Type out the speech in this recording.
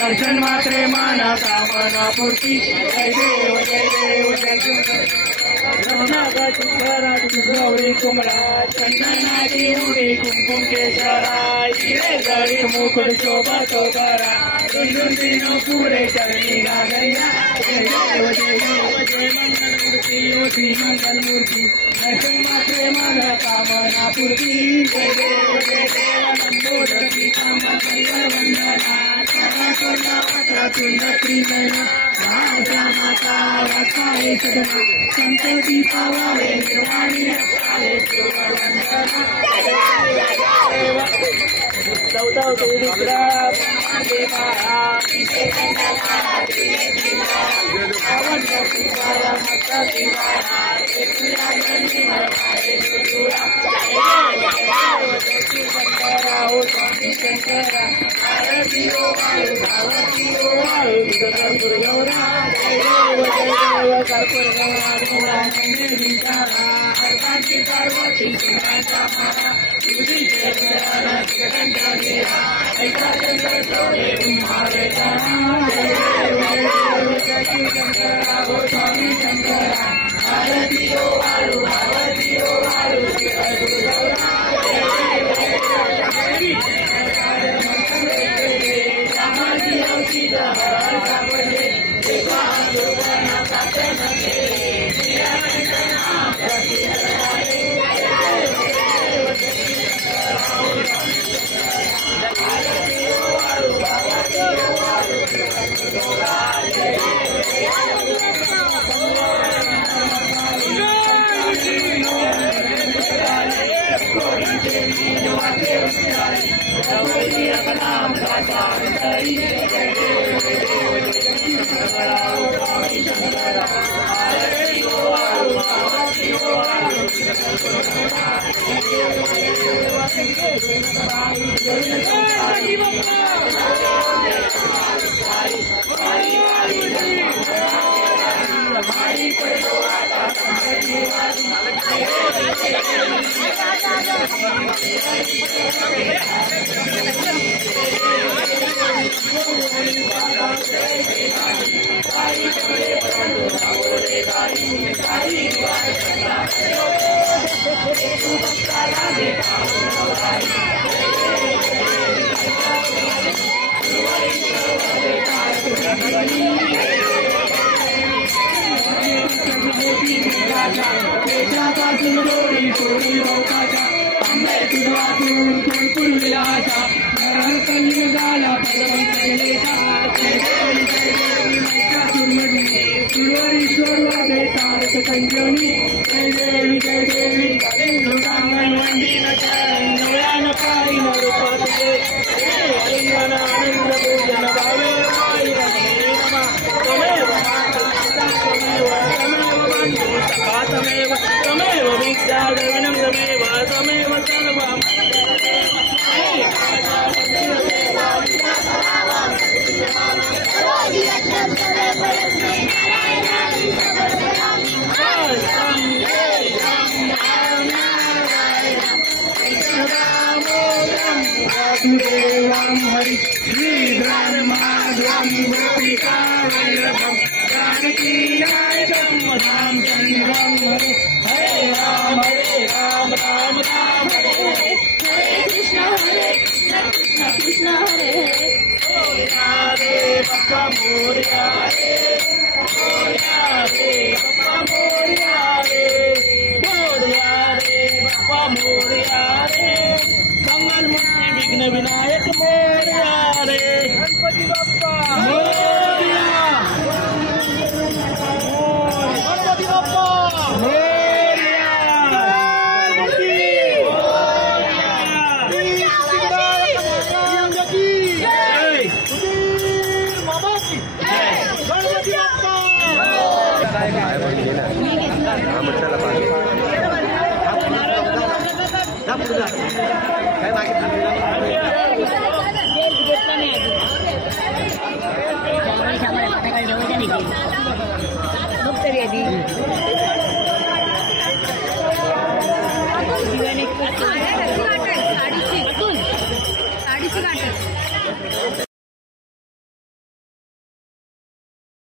दर्शन मात्रे माना कामना पूर्ती जय देव जय गौरी कुमरा चंदनाची उडी कुमकुम केशराय हिरे जडी मुकुट शोभा शोभरा दुंदुन पुरे चरणी गागरिया जय देव जय मंगल मूर्ति योगी मंगल मूर्ति दर्शन मात्रे माना कामना पूर्ती जय देव लंबोदर पीतांबर वंदना तुंड त्रिनयना राजा माता वासाय सदना संतती पावावे निर्वाणी रक्षावे वंदना चौदा देवीरा देवा साडीची गाठ